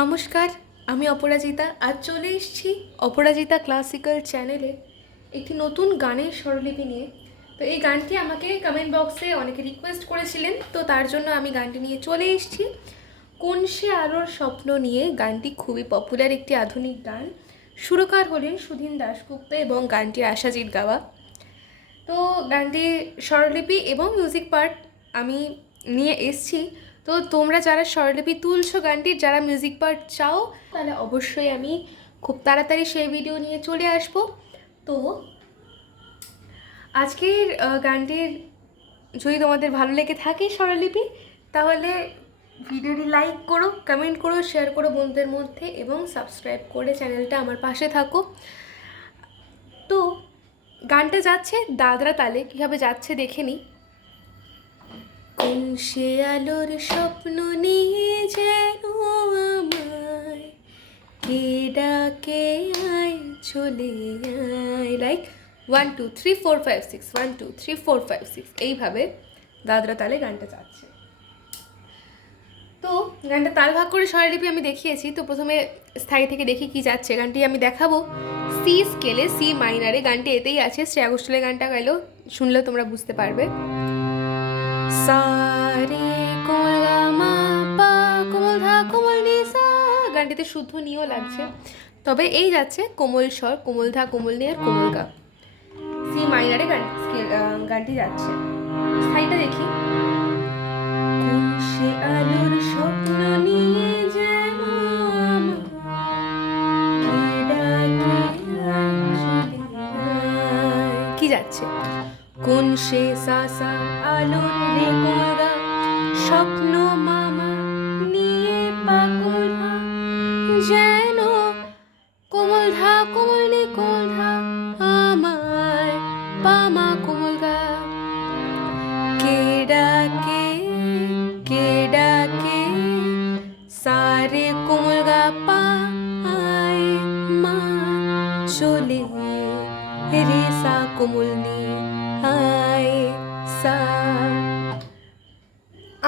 নমস্কার, আমি অপরাজিতা। আজ চলে এসেছি অপরাজিতা ক্লাসিক্যাল চ্যানেলে একটি নতুন গানের স্বরলিপি নিয়ে। তো এই গানটি আমাকে কমেন্ট বক্সে অনেকে রিকোয়েস্ট করেছিলেন, তো তার জন্য আমি গানটি নিয়ে চলে এসেছি। কোন সে আলোর স্বপ্ন নিয়ে গানটি খুবই পপুলার একটি আধুনিক গান। সুরকার হলেন সুধীন দাশগুপ্ত এবং গানটি আশাজিৎ গাওয়া। তো গানটি স্বরলিপি এবং মিউজিক পার্ট আমি নিয়ে এসছি। তো তোমরা যারা স্বরলিপি তুলছো গানটির, যারা মিউজিক পার্ট চাও, তাহলে অবশ্যই আমি খুব তাড়াতাড়ি সেই ভিডিও নিয়ে চলে আসব। তো আজকের গানটির যদি তোমাদের ভালো লেগে থাকে স্বরলিপি, তাহলে ভিডিওটি লাইক করো কমেন্ট করো শেয়ার করো বন্ধুদের মধ্যে এবং সাবস্ক্রাইব করে চ্যানেলটা আমার পাশে থাকো। তো গানটা যাচ্ছে দাদরা তালে, কীভাবে যাচ্ছে দেখে নিই সে আলোর স্বপ্ন নিয়ে যেন আমায়। কে ডাকে আয়, চলে আয়। Like one two three four five six one two three four five six এইভাবে দাদরা তালে গানটা যাচ্ছে তো গানটা তাল ভাগ করে স্বরলিপি আমি দেখিয়েছি। তো প্রথমে স্থায়ী থেকে দেখি কি যাচ্ছে। গানটি আমি দেখাবো। সি স্কেলে সি মাইনারে গানটি এতেই আছে। শ্রেয়া ঘোষালের গানটা গেলেও শুনলেও তোমরা বুঝতে পারবে। সারে ধা কোমল গানটিতে শুদ্ধ নিও লাগছে। তবে এই যাচ্ছে কোমল স্বর, কোমল ধা, কোমল নি আর কোমল গা। সি মাইনারে গান গানটি যাচ্ছে। স্থায়ীটা দেখি। সে আলোর স্বপ্ন নিয়ে কি যাচ্ছে? কোন সে সাসা আলোর রে স্বপ্ন মামা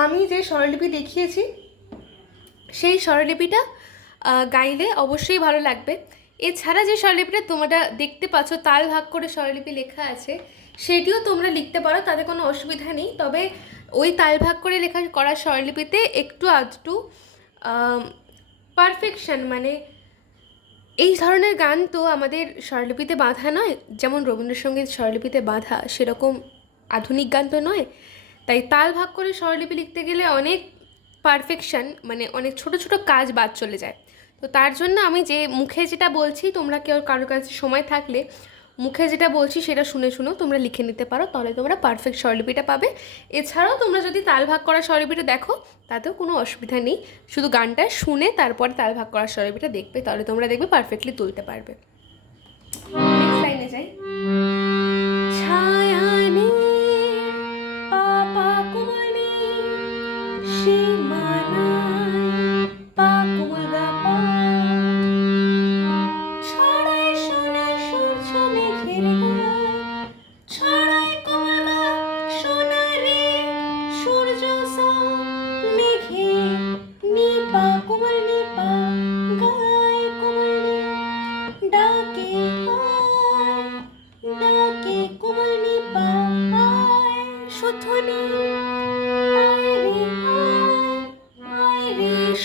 আমি যে স্বরলিপি দেখিয়েছি, সেই স্বরলিপিটা গাইলে অবশ্যই ভালো লাগবে। এছাড়া যে স্বরলিপিটা তোমরা দেখতে পাচ্ছ, তাল ভাগ করে স্বরলিপি লেখা আছে, সেটিও তোমরা লিখতে পারো, তাতে কোনো অসুবিধা নেই। তবে ওই তাল ভাগ করে লেখা করা স্বরলিপিতে একটু আধটু পারফেকশন মানে এই ধরনের গান তো আমাদের স্বরলিপিতে বাঁধা নয়। যেমন রবীন্দ্রসঙ্গীত স্বরলিপিতে বাঁধা, সেরকম আধুনিক গান তো নয়। তাই তাল ভাগ করে স্বরলিপি লিখতে গেলে অনেক পারফেকশন মানে অনেক ছোট ছোট কাজ বাদ চলে যায়। তো তার জন্য আমি যে মুখে যেটা বলছি, তোমরা কেউ কারোর কাছে সময় থাকলে মুখে যেটা বলছি সেটা শুনে শুনেও তোমরা লিখে নিতে পারো, তাহলে তোমরা পারফেক্ট স্বরলিপিটা পাবে। এছাড়াও তোমরা যদি তাল ভাগ করা স্বরলিপিটা দেখো, তাতেও কোনো অসুবিধা নেই। শুধু গানটা শুনে তারপরে তাল ভাগ করা স্বরলিপিটা দেখবে, তাহলে তোমরা দেখবে পারফেক্টলি তুলতে পারবে।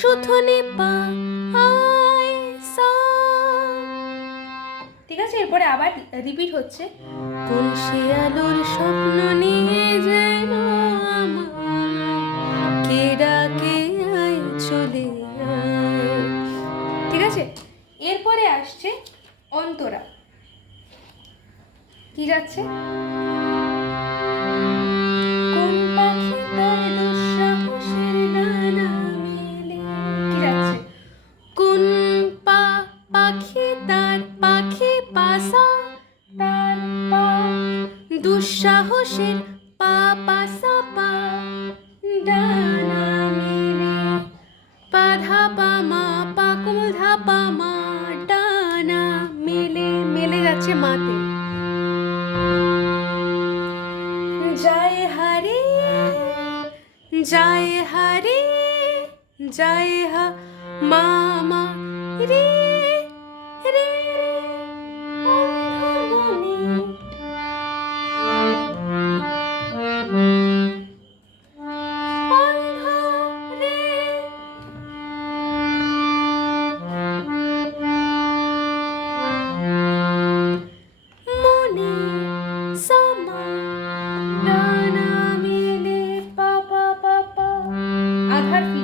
সুথনি পা আয় ঠিক আছে, এরপরে আবার রিপিট হচ্ছে। কোন সে আলোর স্বপ্ন নিয়ে যেন কে ডাকে আয় চলে ঠিক আছে, এরপরে আসছে অন্তরা। কি যাচ্ছে? পাখি, তার পাখি পাসা তার পা দুঃসাহসের পা পাশা পা। ডানা মেরে পা ধাপা মা, পা কোমল ধাপা মা। ডানা মেলে মেলে যাচ্ছে মাতে। জয় হারে জয় হারে, জয় হ মামা রে। her feet.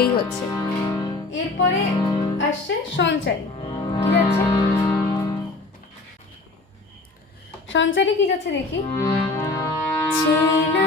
এই হচ্ছে। এরপরে আসছে সঞ্চারী কি যাচ্ছে সঞ্চারী কি যাচ্ছে দেখি? চেনা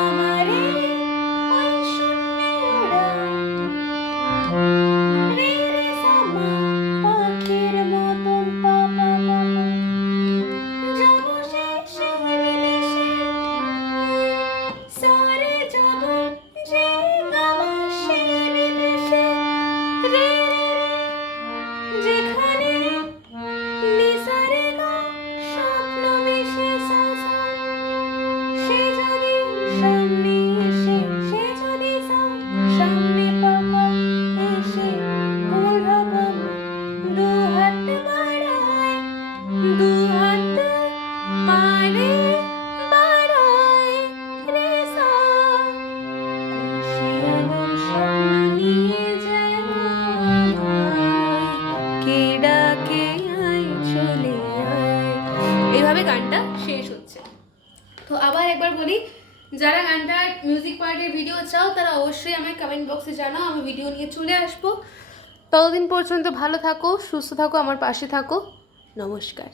এইভাবে গানটা শেষ হচ্ছে। তো আবার একবার বলি, যারা গানটার মিউজিক পার্টের ভিডিও চাও, তারা অবশ্যই আমার কমেন্ট বক্সে জানাও, আমি ভিডিও নিয়ে চলে আসব। ততদিন পর্যন্ত ভালো থাকো, সুস্থ থাকো, আমার পাশে থাকো। নমস্কার।